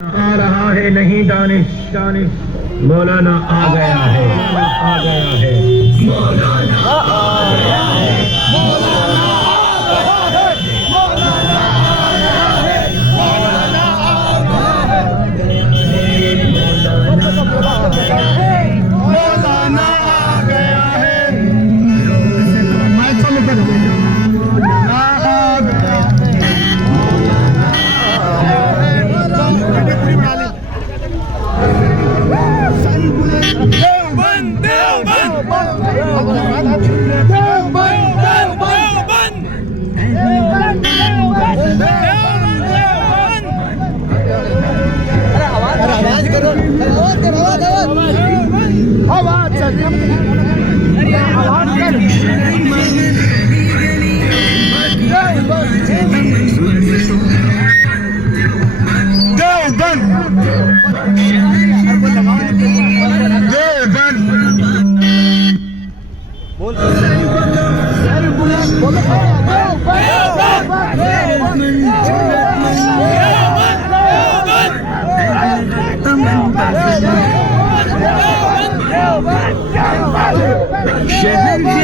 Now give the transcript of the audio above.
आ रहा है नहीं दानिश दानिश मौलाना आ गया है आ गया है मौलाना आ गया है मौलाना आ गया है मौलाना आ गया है मौलाना आ गया है मौलाना आ गया है मैं चल कर मौलाना आ गया शहर